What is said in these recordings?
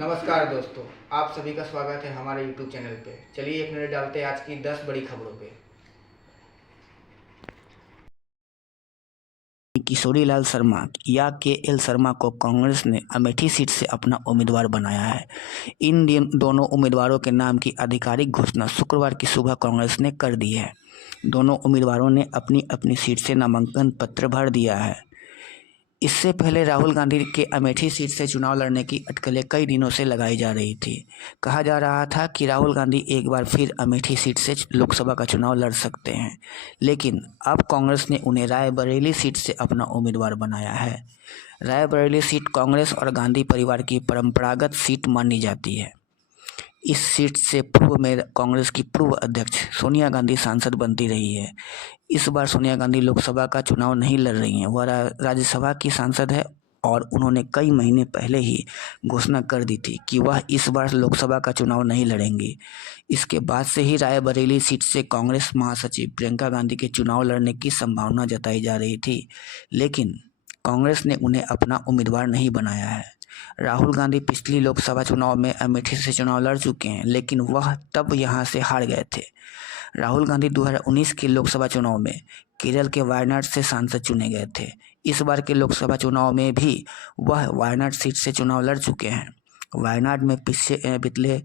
नमस्कार दोस्तों, आप सभी का स्वागत है हमारे YouTube चैनल पे। चलिए एक नज़र डालते हैं आज की 10 बड़ी खबरों पे। किशोरीलाल शर्मा या के.एल. शर्मा को कांग्रेस ने अमेठी सीट से अपना उम्मीदवार बनाया है। इन दोनों उम्मीदवारों के नाम की आधिकारिक घोषणा शुक्रवार की सुबह कांग्रेस ने कर दी है। दोनों उम्मीदवारों ने अपनी अपनी सीट से नामांकन पत्र भर दिया है। इससे पहले राहुल गांधी के अमेठी सीट से चुनाव लड़ने की अटकलें कई दिनों से लगाई जा रही थी। कहा जा रहा था कि राहुल गांधी एक बार फिर अमेठी सीट से लोकसभा का चुनाव लड़ सकते हैं, लेकिन अब कांग्रेस ने उन्हें रायबरेली सीट से अपना उम्मीदवार बनाया है। रायबरेली सीट कांग्रेस और गांधी परिवार की परंपरागत सीट मानी जाती है। इस सीट से पूर्व में कांग्रेस की पूर्व अध्यक्ष सोनिया गांधी सांसद बनती रही है। इस बार सोनिया गांधी लोकसभा का चुनाव नहीं लड़ रही हैं, वह राज्यसभा की सांसद है और उन्होंने कई महीने पहले ही घोषणा कर दी थी कि वह इस बार लोकसभा का चुनाव नहीं लड़ेंगी। इसके बाद से ही रायबरेली सीट से कांग्रेस महासचिव प्रियंका गांधी के चुनाव लड़ने की संभावना जताई जा रही थी, लेकिन कांग्रेस ने उन्हें अपना उम्मीदवार नहीं बनाया है। राहुल गांधी पिछली लोकसभा चुनाव में अमेठी से चुनाव लड़ चुके हैं, लेकिन वह तब यहां से हार गए थे। राहुल गांधी 2019 के लोकसभा चुनाव में केरल के वायनाड से सांसद चुने गए थे। इस बार के लोकसभा चुनाव में भी वह वायनाड सीट से चुनाव लड़ चुके हैं। वायनाड में पिछले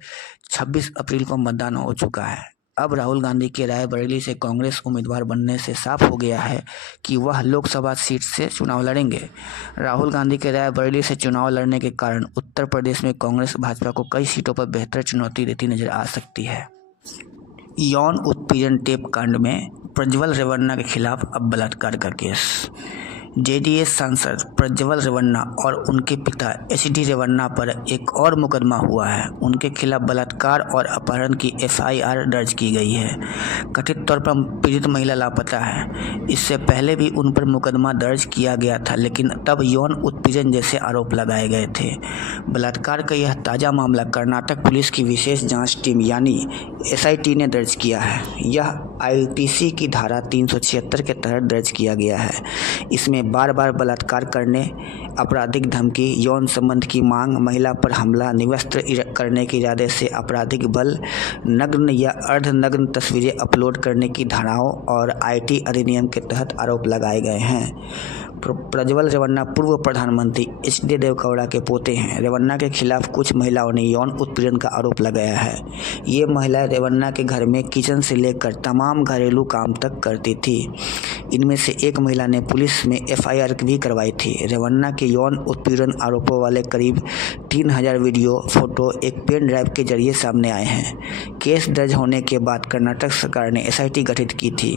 26 अप्रैल को मतदान हो चुका है। अब राहुल गांधी के रायबरेली से कांग्रेस उम्मीदवार बनने से साफ हो गया है कि वह लोकसभा सीट से चुनाव लड़ेंगे। राहुल गांधी के रायबरेली से चुनाव लड़ने के कारण उत्तर प्रदेश में कांग्रेस भाजपा को कई सीटों पर बेहतर चुनौती देती नजर आ सकती है। यौन उत्पीड़न टेप कांड में प्रज्वल रेवन्ना के खिलाफ अब बलात्कार का केस। जेडीएस सांसद प्रज्वल रेवन्ना और उनके पिता एच.डी. रेवन्ना पर एक और मुकदमा हुआ है। उनके खिलाफ बलात्कार और अपहरण की एफआईआर दर्ज की गई है। कथित तौर पर पीड़ित महिला लापता है। इससे पहले भी उन पर मुकदमा दर्ज किया गया था, लेकिन तब यौन उत्पीड़न जैसे आरोप लगाए गए थे। बलात्कार का यह ताज़ा मामला कर्नाटक पुलिस की विशेष जाँच टीम यानी एसआईटी ने दर्ज किया है। यह आईपीसी की धारा 376 के तहत दर्ज किया गया है। इसमें बार बार बलात्कार करने, आपराधिक धमकी, यौन संबंध की मांग, महिला पर हमला, निवस्त्र करने के इरादे से आपराधिक बल, नग्न या अर्धनग्न तस्वीरें अपलोड करने की धाराओं और आईटी अधिनियम के तहत आरोप लगाए गए हैं। प्रज्वल रेवन्ना पूर्व प्रधानमंत्री एच.डी. देवेगौड़ा के पोते हैं। रेवन्ना के खिलाफ कुछ महिलाओं ने यौन उत्पीड़न का आरोप लगाया है। ये महिलाएं रेवन्ना के घर में किचन से लेकर तमाम घरेलू काम तक करती थी। इनमें से एक महिला ने पुलिस में एफआईआर भी करवाई थी। रेवन्ना के यौन उत्पीड़न आरोपों वाले करीब 3000 वीडियो, फोटो एक पेन ड्राइव के जरिए सामने आए हैं। केस दर्ज होने के बाद कर्नाटक सरकार ने एसआईटी गठित की थी।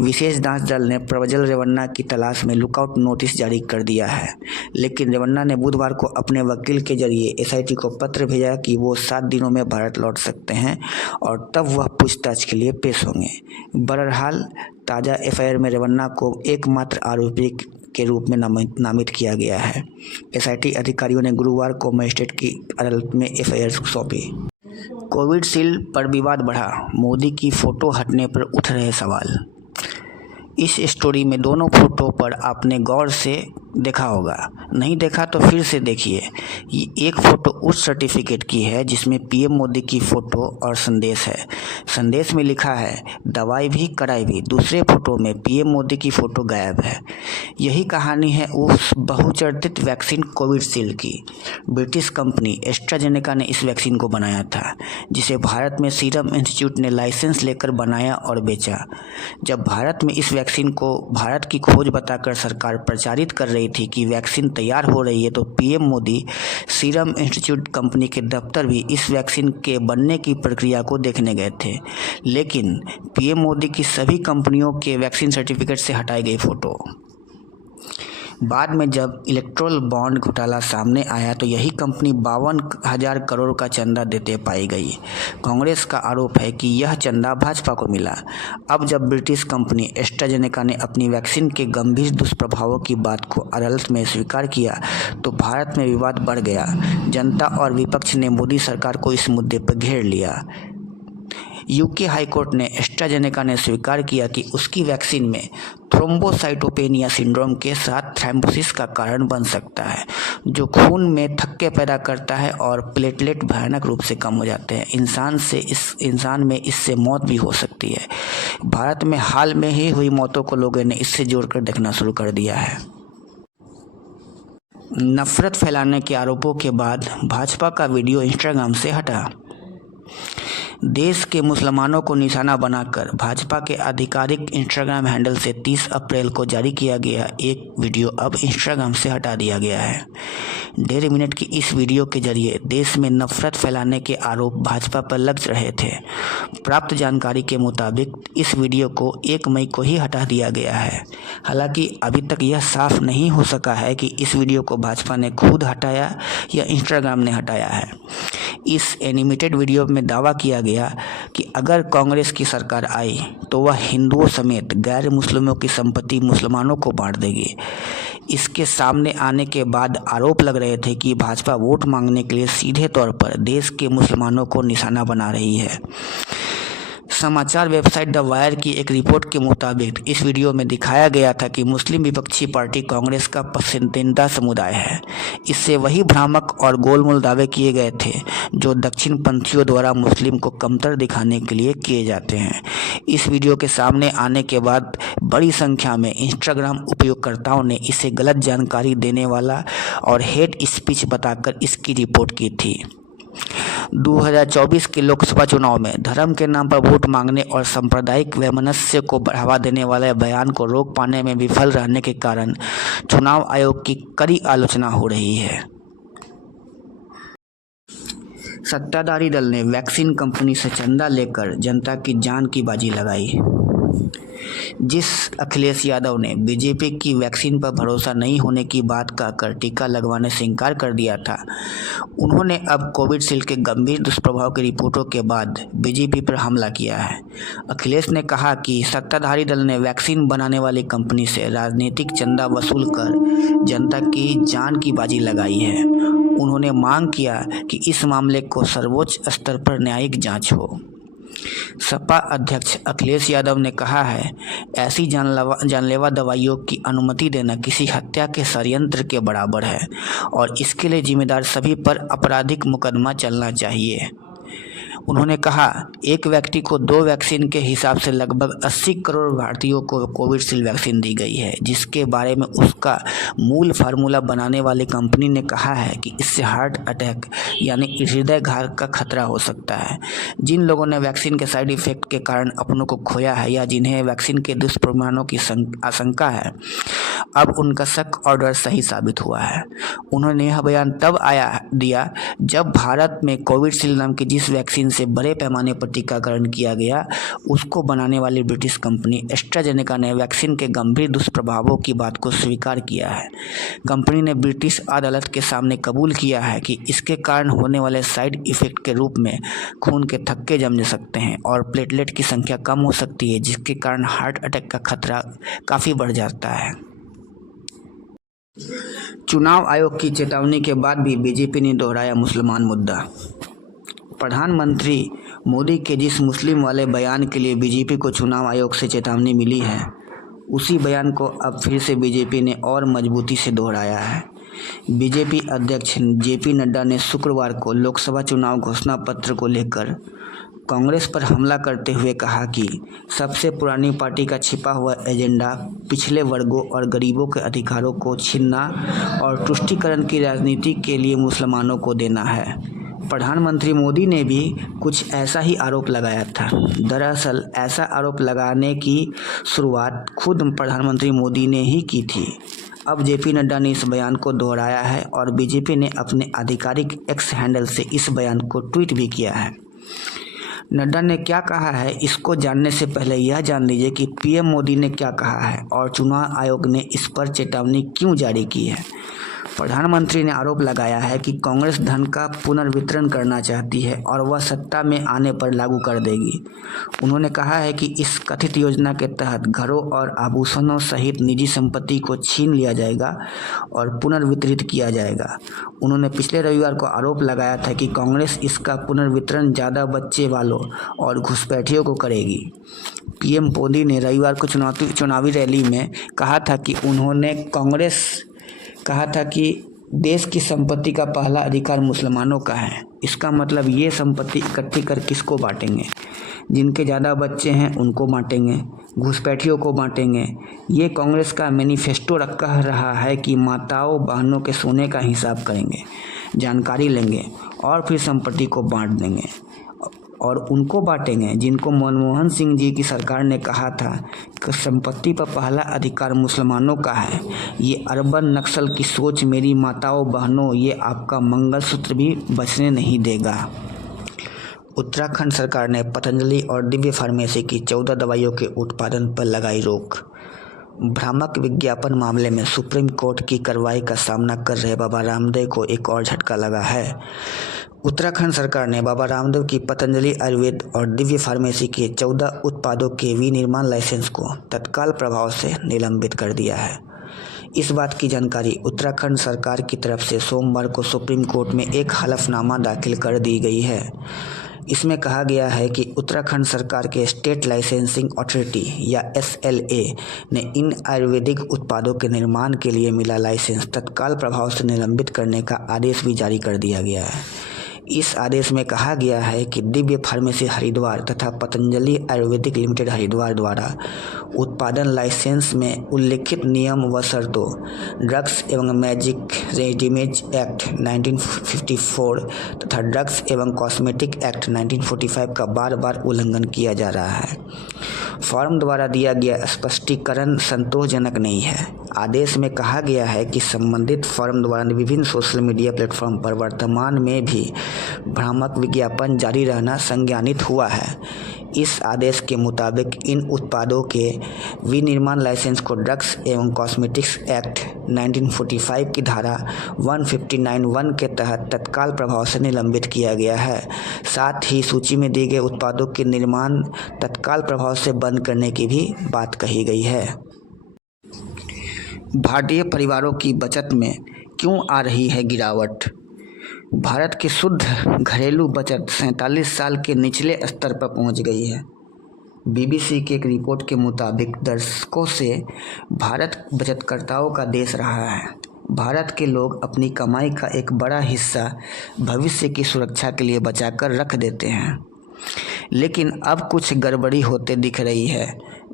विशेष जांच दल ने प्रज्वल रेवन्ना की तलाश में लुकआउट नोटिस जारी कर दिया है, लेकिन रेवन्ना ने बुधवार को अपने वकील के जरिए एसआईटी को पत्र भेजा कि वो 7 दिनों में भारत लौट सकते हैं और तब वह पूछताछ के लिए पेश होंगे। बहरहाल ताज़ा एफआईआर में रेवन्ना को एकमात्र आरोपी के रूप में नामित किया गया है। एसआईटी अधिकारियों ने गुरुवार को मजिस्ट्रेट की अदालत में एफआईआर सौंपी। कोविशील्ड पर विवाद बढ़ा, मोदी की फोटो हटने पर उठ रहे सवाल। इस स्टोरी में दोनों फोटो पर आपने गौर से देखा होगा, नहीं देखा तो फिर से देखिए। ये एक फ़ोटो उस सर्टिफिकेट की है जिसमें पीएम मोदी की फ़ोटो और संदेश है। संदेश में लिखा है दवाई भी कड़ाई भी। दूसरे फोटो में पीएम मोदी की फ़ोटो गायब है। यही कहानी है उस बहुचर्चित वैक्सीन कोविशील्ड की। ब्रिटिश कंपनी एस्ट्राजेनेका ने इस वैक्सीन को बनाया था, जिसे भारत में सीरम इंस्टीट्यूट ने लाइसेंस लेकर बनाया और बेचा। जब भारत में इस वैक्सीन को भारत की खोज बताकर सरकार प्रचारित कर रही थी कि वैक्सीन तैयार हो रही है, तो PM Modi serum institute company के दफ्तर भी इस वैक्सीन के बनने की प्रक्रिया को देखने गए थे, लेकिन पीएम मोदी की सभी कंपनियों के वैक्सीन सर्टिफिकेट से हटाई गई फ़ोटो। बाद में जब इलेक्ट्रोल बॉन्ड घोटाला सामने आया तो यही कंपनी 52,000 करोड़ का चंदा देते पाई गई। कांग्रेस का आरोप है कि यह चंदा भाजपा को मिला। अब जब ब्रिटिश कंपनी एस्ट्राजेनेका ने अपनी वैक्सीन के गंभीर दुष्प्रभावों की बात को अदालत में स्वीकार किया तो भारत में विवाद बढ़ गया। जनता और विपक्ष ने मोदी सरकार को इस मुद्दे पर घेर लिया। यूके हाईकोर्ट ने एस्ट्राजेनेका ने स्वीकार किया कि उसकी वैक्सीन में थ्रोम्बोसाइटोपेनिया सिंड्रोम के साथ थ्रोम्बोसिस का कारण बन सकता है, जो खून में थक्के पैदा करता है और प्लेटलेट भयानक रूप से कम हो जाते हैं। इंसान में इससे मौत भी हो सकती है। भारत में हाल में ही हुई मौतों को लोगों ने इससे जोड़कर देखना शुरू कर दिया है। नफरत फैलाने के आरोपों के बाद भाजपा का वीडियो इंस्टाग्राम से हटा। देश के मुसलमानों को निशाना बनाकर भाजपा के आधिकारिक इंस्टाग्राम हैंडल से 30 अप्रैल को जारी किया गया एक वीडियो अब इंस्टाग्राम से हटा दिया गया है। 1.5 मिनट की इस वीडियो के जरिए देश में नफरत फैलाने के आरोप भाजपा पर लग रहे थे। प्राप्त जानकारी के मुताबिक इस वीडियो को 1 मई को ही हटा दिया गया है। हालांकि अभी तक यह साफ नहीं हो सका है कि इस वीडियो को भाजपा ने खुद हटाया या इंस्टाग्राम ने हटाया है। इस एनिमेटेड वीडियो में दावा किया गया कि अगर कांग्रेस की सरकार आई तो वह हिंदुओं समेत गैर मुस्लिमों की संपत्ति मुसलमानों को बांट देगी। इसके सामने आने के बाद आरोप लग रहे थे कि भाजपा वोट मांगने के लिए सीधे तौर पर देश के मुसलमानों को निशाना बना रही है। समाचार वेबसाइट द वायर की एक रिपोर्ट के मुताबिक इस वीडियो में दिखाया गया था कि मुस्लिम विपक्षी पार्टी कांग्रेस का पसंदीदा समुदाय है। इससे वही भ्रामक और गोलमोल दावे किए गए थे जो दक्षिण पंथियों द्वारा मुस्लिम को कमतर दिखाने के लिए किए जाते हैं। इस वीडियो के सामने आने के बाद बड़ी संख्या में इंस्टाग्राम उपयोगकर्ताओं ने इसे गलत जानकारी देने वाला और हेट स्पीच बताकर इसकी रिपोर्ट की थी। 2024 के लोकसभा चुनाव में धर्म के नाम पर वोट मांगने और सांप्रदायिक वैमनस्य को बढ़ावा देने वाले बयान को रोक पाने में विफल रहने के कारण चुनाव आयोग की कड़ी आलोचना हो रही है। सत्ताधारी दल ने वैक्सीन कंपनी से चंदा लेकर जनता की जान की बाजी लगाई। जिस अखिलेश यादव ने बीजेपी की वैक्सीन पर भरोसा नहीं होने की बात कहकर टीका लगवाने से इनकार कर दिया था, उन्होंने अब कोविशील्ड के गंभीर दुष्प्रभाव की रिपोर्टों के बाद बीजेपी पर हमला किया है। अखिलेश ने कहा कि सत्ताधारी दल ने वैक्सीन बनाने वाली कंपनी से राजनीतिक चंदा वसूल कर जनता की जान की बाजी लगाई है। उन्होंने मांग किया कि इस मामले को सर्वोच्च स्तर पर न्यायिक जांच हो। सपा अध्यक्ष अखिलेश यादव ने कहा है, ऐसी जानलेवा दवाइयों की अनुमति देना किसी हत्या के षड्यंत्र के बराबर है और इसके लिए जिम्मेदार सभी पर आपराधिक मुकदमा चलना चाहिए। उन्होंने कहा, एक व्यक्ति को 2 वैक्सीन के हिसाब से लगभग 80 करोड़ भारतीयों को कोविशील्ड वैक्सीन दी गई है, जिसके बारे में उसका मूल फार्मूला बनाने वाली कंपनी ने कहा है कि इससे हार्ट अटैक यानी हृदयघात का खतरा हो सकता है। जिन लोगों ने वैक्सीन के साइड इफेक्ट के कारण अपनों को खोया है या जिन्हें वैक्सीन के दुष्परिणामों की आशंका है, अब उनका शक और डर सही साबित हुआ है। उन्होंने यह बयान तब दिया जब भारत में कोविशील्ड नाम की जिस वैक्सीन से बड़े पैमाने पर टीकाकरण किया गया, उसको बनाने वाली ब्रिटिश कंपनी एस्ट्राजेनेका ने वैक्सीन के गंभीर दुष्प्रभावों की बात को स्वीकार किया है। कंपनी ने ब्रिटिश अदालत के सामने कबूल किया है कि इसके कारण होने वाले साइड इफेक्ट के रूप में खून के थक्के जम सकते हैं और प्लेटलेट की संख्या कम हो सकती है, जिसके कारण हार्ट अटैक का खतरा काफ़ी बढ़ जाता है। चुनाव आयोग की चेतावनी के बाद भी बीजेपी ने दोहराया मुसलमान मुद्दा। प्रधानमंत्री मोदी के जिस मुस्लिम वाले बयान के लिए बीजेपी को चुनाव आयोग से चेतावनी मिली है, उसी बयान को अब फिर से बीजेपी ने और मजबूती से दोहराया है। बीजेपी अध्यक्ष जेपी नड्डा ने शुक्रवार को लोकसभा चुनाव घोषणा पत्र को लेकर कांग्रेस पर हमला करते हुए कहा कि सबसे पुरानी पार्टी का छिपा हुआ एजेंडा पिछले वर्गों और गरीबों के अधिकारों को छीनना और तुष्टीकरण की राजनीति के लिए मुसलमानों को देना है। प्रधानमंत्री मोदी ने भी कुछ ऐसा ही आरोप लगाया था। दरअसल ऐसा आरोप लगाने की शुरुआत खुद प्रधानमंत्री मोदी ने ही की थी। अब जेपी नड्डा ने इस बयान को दोहराया है और बीजेपी ने अपने आधिकारिक एक्स हैंडल से इस बयान को ट्वीट भी किया है। नड्डा ने क्या कहा है, इसको जानने से पहले यह जान लीजिए कि पीएम मोदी ने क्या कहा है और चुनाव आयोग ने इस पर चेतावनी क्यों जारी की है। प्रधानमंत्री ने आरोप लगाया है कि कांग्रेस धन का पुनर्वितरण करना चाहती है और वह सत्ता में आने पर लागू कर देगी। उन्होंने कहा है कि इस कथित योजना के तहत घरों और आभूषणों सहित निजी संपत्ति को छीन लिया जाएगा और पुनर्वितरित किया जाएगा। उन्होंने पिछले रविवार को आरोप लगाया था कि कांग्रेस इसका पुनर्वितरण ज़्यादा बच्चे वालों और घुसपैठियों को करेगी। पीएम मोदी ने रविवार को चुनावी रैली में कहा था कि देश की संपत्ति का पहला अधिकार मुसलमानों का है। इसका मतलब ये संपत्ति इकट्ठी कर किसको बांटेंगे? जिनके ज़्यादा बच्चे हैं उनको बांटेंगे, घुसपैठियों को बांटेंगे। ये कांग्रेस का मैनिफेस्टो कह रहा है कि माताओं बहनों के सोने का हिसाब करेंगे, जानकारी लेंगे और फिर संपत्ति को बांट देंगे और उनको बांटेंगे जिनको मनमोहन सिंह जी की सरकार ने कहा था कि संपत्ति पर पहला अधिकार मुसलमानों का है। ये अर्बन नक्सल की सोच मेरी माताओं बहनों, ये आपका मंगलसूत्र भी बचने नहीं देगा। उत्तराखंड सरकार ने पतंजलि और दिव्य फार्मेसी की 14 दवाइयों के उत्पादन पर लगाई रोक। भ्रामक विज्ञापन मामले में सुप्रीम कोर्ट की कार्रवाई का सामना कर रहे बाबा रामदेव को एक और झटका लगा है। उत्तराखंड सरकार ने बाबा रामदेव की पतंजलि आयुर्वेद और दिव्य फार्मेसी के 14 उत्पादों के विनिर्माण लाइसेंस को तत्काल प्रभाव से निलंबित कर दिया है। इस बात की जानकारी उत्तराखंड सरकार की तरफ से सोमवार को सुप्रीम कोर्ट में एक हलफनामा दाखिल कर दी गई है। इसमें कहा गया है कि उत्तराखंड सरकार के स्टेट लाइसेंसिंग अथॉरिटी या SLA ने इन आयुर्वेदिक उत्पादों के निर्माण के लिए मिला लाइसेंस तत्काल प्रभाव से निलंबित करने का आदेश भी जारी कर दिया गया है। इस आदेश में कहा गया है कि दिव्य फार्मेसी हरिद्वार तथा पतंजलि आयुर्वेदिक लिमिटेड हरिद्वार द्वारा उत्पादन लाइसेंस में उल्लिखित नियम व शर्तों ड्रग्स एवं मैजिक रेडीमेड एक्ट 1954 तथा ड्रग्स एवं कॉस्मेटिक एक्ट 1945 का बार बार उल्लंघन किया जा रहा है। फर्म द्वारा दिया गया स्पष्टीकरण संतोषजनक नहीं है। आदेश में कहा गया है कि संबंधित फर्म द्वारा विभिन्न सोशल मीडिया प्लेटफॉर्म पर वर्तमान में भी भ्रामक विज्ञापन जारी रहना संज्ञानित हुआ है। इस आदेश के मुताबिक इन उत्पादों के विनिर्माण लाइसेंस को ड्रग्स एवं कॉस्मेटिक्स एक्ट 1945 की धारा 159(1) के तहत तत्काल प्रभाव से निलंबित किया गया है। साथ ही सूची में दिए गए उत्पादों के निर्माण तत्काल प्रभाव से बंद करने की भी बात कही गई है। भारतीय परिवारों की बचत में क्यों आ रही है गिरावट? भारत की शुद्ध घरेलू बचत 47 साल के निचले स्तर पर पहुंच गई है। BBC की एक रिपोर्ट के मुताबिक दशकों से भारत बचतकर्ताओं का देश रहा है। भारत के लोग अपनी कमाई का एक बड़ा हिस्सा भविष्य की सुरक्षा के लिए बचाकर रख देते हैं, लेकिन अब कुछ गड़बड़ी होते दिख रही है।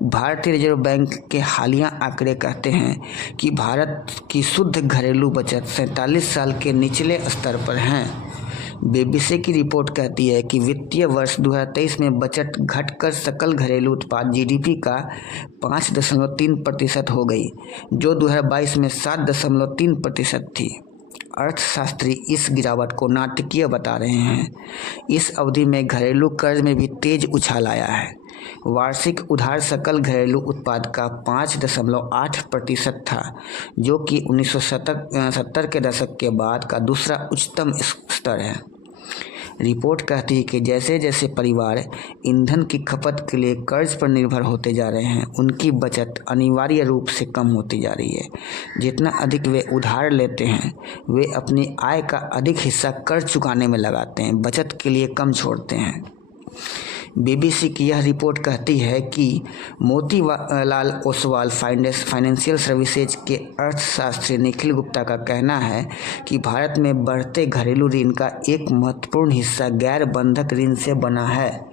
भारतीय रिजर्व बैंक के हालिया आंकड़े कहते हैं कि भारत की शुद्ध घरेलू बचत 47 साल के निचले स्तर पर हैं। BBC की रिपोर्ट कहती है कि वित्तीय वर्ष 2023 में बचत घटकर सकल घरेलू उत्पाद GDP का 5.3% हो गई, जो 2022 में 7.3% थी। अर्थशास्त्री इस गिरावट को नाटकीय बता रहे हैं। इस अवधि में घरेलू कर्ज में भी तेज उछाल आया है। वार्षिक उधार सकल घरेलू उत्पाद का 5.8% था, जो कि 1970 के दशक के बाद का दूसरा उच्चतम स्तर है। रिपोर्ट कहती है कि जैसे जैसे परिवार ईंधन की खपत के लिए कर्ज पर निर्भर होते जा रहे हैं, उनकी बचत अनिवार्य रूप से कम होती जा रही है। जितना अधिक वे उधार लेते हैं, वे अपनी आय का अधिक हिस्सा कर्ज चुकाने में लगाते हैं, बचत के लिए कम छोड़ते हैं। BBC की यह रिपोर्ट कहती है कि मोतीलाल ओसवाल फाइनेंशियल सर्विसेज के अर्थशास्त्री निखिल गुप्ता का कहना है कि भारत में बढ़ते घरेलू ऋण का एक महत्वपूर्ण हिस्सा गैर बंधक ऋण से बना है।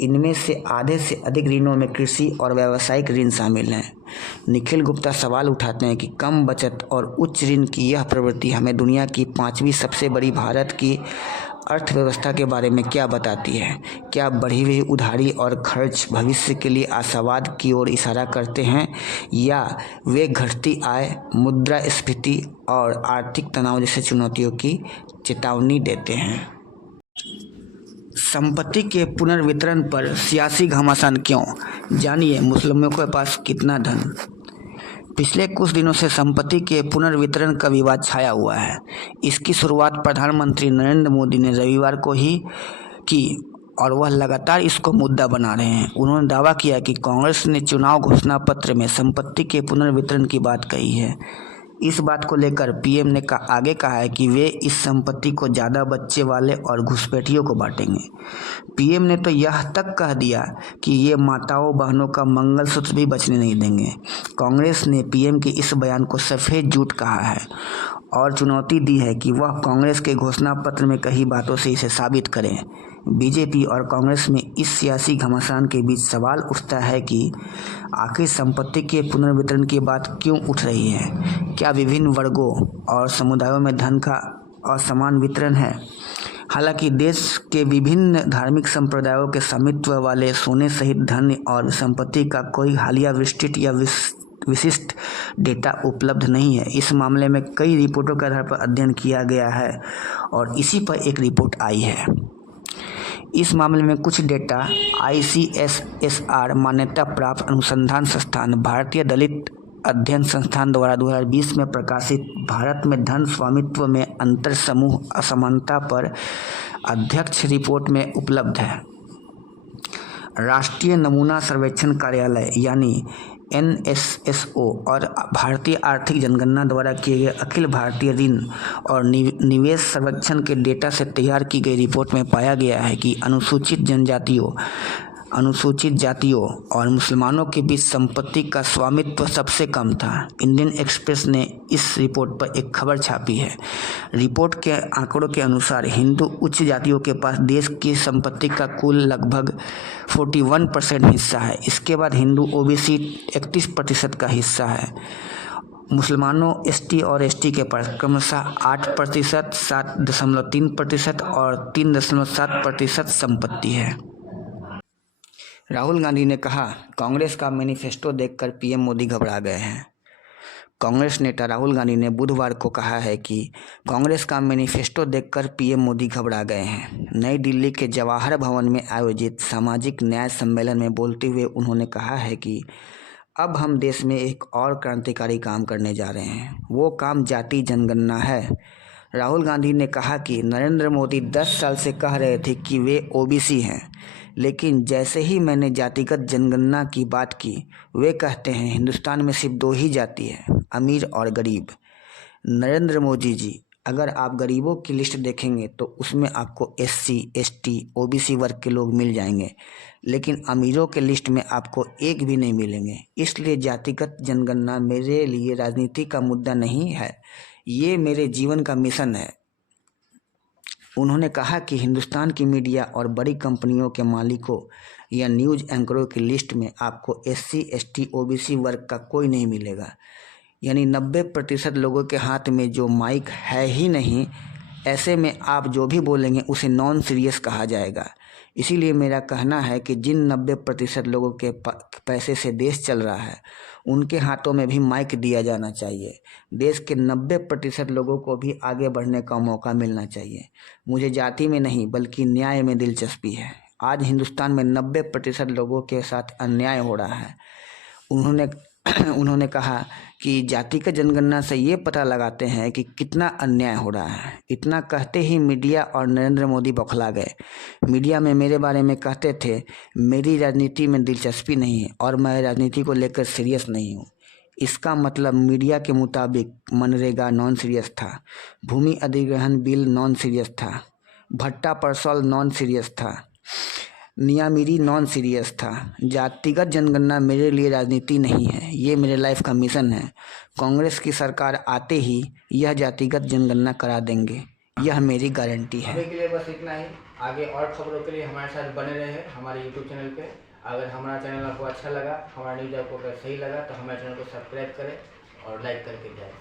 इनमें से आधे से अधिक ऋणों में कृषि और व्यावसायिक ऋण शामिल हैं। निखिल गुप्ता सवाल उठाते हैं कि कम बचत और उच्च ऋण की यह प्रवृत्ति हमें दुनिया की 5वीं सबसे बड़ी भारत की अर्थव्यवस्था के बारे में क्या बताती है? क्या बढ़ी हुई उधारी और खर्च भविष्य के लिए आशावाद की ओर इशारा करते हैं, या वे घटती आय, मुद्रास्फीति और आर्थिक तनाव जैसे चुनौतियों की चेतावनी देते हैं? संपत्ति के पुनर्वितरण पर सियासी घमासान क्यों? जानिए मुस्लिमों के पास कितना धन। पिछले कुछ दिनों से संपत्ति के पुनर्वितरण का विवाद छाया हुआ है। इसकी शुरुआत प्रधानमंत्री नरेंद्र मोदी ने रविवार को ही की और वह लगातार इसको मुद्दा बना रहे हैं। उन्होंने दावा किया कि कांग्रेस ने चुनाव घोषणा पत्र में संपत्ति के पुनर्वितरण की बात कही है। इस बात को लेकर पीएम ने आगे कहा है कि वे इस संपत्ति को ज़्यादा बच्चे वाले और घुसपैठियों को बांटेंगे। पीएम ने तो यह तक कह दिया कि ये माताओं बहनों का मंगलसूत्र भी बचने नहीं देंगे। कांग्रेस ने पीएम के इस बयान को सफ़ेद झूठ कहा है और चुनौती दी है कि वह कांग्रेस के घोषणा पत्र में कही बातों से इसे साबित करें। बीजेपी और कांग्रेस में इस सियासी घमासान के बीच सवाल उठता है कि आखिर संपत्ति के पुनर्वितरण की बात क्यों उठ रही है। क्या विभिन्न वर्गों और समुदायों में धन का असमान वितरण है? हालांकि देश के विभिन्न धार्मिक संप्रदायों के स्वामित्व वाले सोने सहित धन और संपत्ति का कोई हालिया विस्तृत या विशिष्ट डेटा उपलब्ध नहीं है। इस मामले में कई रिपोर्टों के आधार पर अध्ययन किया गया है और इसी पर एक रिपोर्ट आई है। इस मामले में कुछ डेटा ICSSR मान्यता प्राप्त अनुसंधान संस्थान भारतीय दलित अध्ययन संस्थान द्वारा 2020 में प्रकाशित भारत में धन स्वामित्व में अंतर समूह असमानता पर अध्यक्ष रिपोर्ट में उपलब्ध है। राष्ट्रीय नमूना सर्वेक्षण कार्यालय यानी NSSO और भारतीय आर्थिक जनगणना द्वारा किए गए अखिल भारतीय ऋण और निवेश सर्वेक्षण के डेटा से तैयार की गई रिपोर्ट में पाया गया है कि अनुसूचित जातियों और मुसलमानों के बीच संपत्ति का स्वामित्व सबसे कम था। इंडियन एक्सप्रेस ने इस रिपोर्ट पर एक खबर छापी है। रिपोर्ट के आंकड़ों के अनुसार हिंदू उच्च जातियों के पास देश की संपत्ति का कुल लगभग 41% हिस्सा है। इसके बाद हिंदू OBC 31% का हिस्सा है। मुसलमानों ST और ST के पास क्रमशः 8%, 7.3% और 3.7% संपत्ति है। राहुल गांधी ने कहा, कांग्रेस का मैनिफेस्टो देखकर पीएम मोदी घबरा गए हैं। कांग्रेस नेता राहुल गांधी ने बुधवार को कहा है कि कांग्रेस का मैनिफेस्टो देखकर पीएम मोदी घबरा गए हैं। नई दिल्ली के जवाहर भवन में आयोजित सामाजिक न्याय सम्मेलन में बोलते हुए उन्होंने कहा है कि अब हम देश में एक और क्रांतिकारी काम करने जा रहे हैं। वो काम जाति जनगणना है। राहुल गांधी ने कहा कि नरेंद्र मोदी 10 साल से कह रहे थे कि वे OBC हैं, लेकिन जैसे ही मैंने जातिगत जनगणना की बात की, वे कहते हैं हिंदुस्तान में सिर्फ 2 ही जाति है, अमीर और गरीब। नरेंद्र मोदी जी, अगर आप गरीबों की लिस्ट देखेंगे तो उसमें आपको SC, ST, OBC वर्ग के लोग मिल जाएंगे, लेकिन अमीरों के लिस्ट में आपको एक भी नहीं मिलेंगे। इसलिए जातिगत जनगणना मेरे लिए राजनीति का मुद्दा नहीं है, ये मेरे जीवन का मिशन है। उन्होंने कहा कि हिंदुस्तान की मीडिया और बड़ी कंपनियों के मालिकों या न्यूज़ एंकरों की लिस्ट में आपको SC, ST, OBC वर्ग का कोई नहीं मिलेगा। यानी 90% लोगों के हाथ में जो माइक है ही नहीं, ऐसे में आप जो भी बोलेंगे उसे नॉन सीरियस कहा जाएगा। इसीलिए मेरा कहना है कि जिन 90% लोगों के पैसे से देश चल रहा है, उनके हाथों में भी माइक दिया जाना चाहिए। देश के 90% लोगों को भी आगे बढ़ने का मौका मिलना चाहिए। मुझे जाति में नहीं बल्कि न्याय में दिलचस्पी है। आज हिंदुस्तान में 90% लोगों के साथ अन्याय हो रहा है। उन्होंने कहा कि जातिगत जनगणना से ये पता लगाते हैं कि कितना अन्याय हो रहा है। इतना कहते ही मीडिया और नरेंद्र मोदी बौखला गए। मीडिया में मेरे बारे में कहते थे मेरी राजनीति में दिलचस्पी नहीं है और मैं राजनीति को लेकर सीरियस नहीं हूँ। इसका मतलब मीडिया के मुताबिक मनरेगा नॉन सीरियस था, भूमि अधिग्रहण बिल नॉन सीरियस था, भट्टा परसौल नॉन सीरियस था, नियामिरी नॉन सीरियस था। जातिगत जनगणना मेरे लिए राजनीति नहीं है, ये मेरे लाइफ का मिशन है। कांग्रेस की सरकार आते ही यह जातिगत जनगणना करा देंगे, यह मेरी गारंटी है। अभी के लिए बस इतना ही। आगे और खबरों के लिए हमारे साथ बने रहे हमारे YouTube चैनल पे। अगर हमारा चैनल आपको अच्छा लगा, हमारा न्यूज़ आपको अगर सही लगा तो हमारे चैनल को सब्सक्राइब करें और लाइक करके जाएं।